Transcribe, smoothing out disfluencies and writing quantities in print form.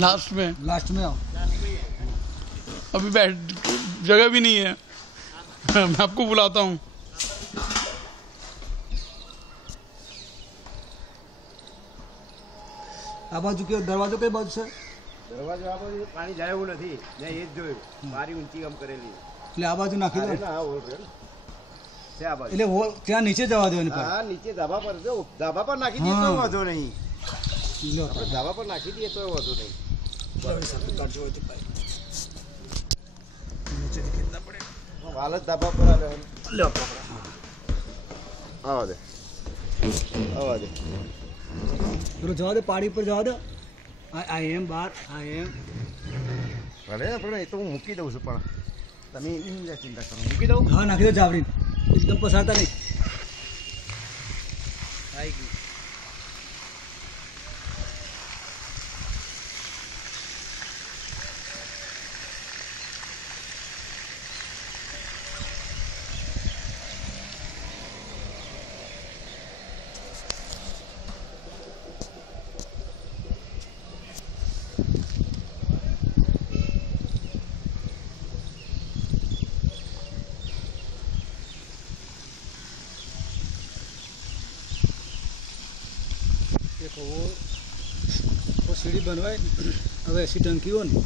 लास्ट में आओ। अभी बैठ जगह भी नहीं है। मैं आपको बुलाता हूँ। आ बाजू के दरवाजो कई बाजू सर? દરવાજો આ બાજુ પાણી જાય એવું નથી, મેં એ જ જોયું, મારી ઊંચી આમ કરેલી એટલે આ બાજુ નાખી દો. હા ઓલ રેડ છે આ બાજુ. એટલે ત્યાં નીચે જવા દો એની પર. હા નીચે ધાબા પર જો, ધાબા પર નાખી દઈએ તો વાંધો નહીં. લો આપણે ધાબા પર નાખી દઈએ તો વાંધો નહીં. વાલ જ ધાબા પર આવે. લ્યો આવા દે, આવા દે. પેલો જવા દે, પાડી પર જવા દો. આઈ એમ બાર, આઈ એમ. ભલે પણ એ તો હું મૂકી દઉં છું, પણ તમે એની ચિંતા કરો. મૂકી દઉં? હા નાખી દો જાવડી, એકદમ પસારતા નહીં. આવી ગયું. वो सीढ़ी बनवाए, अब ऐसी टंकी हो नहीं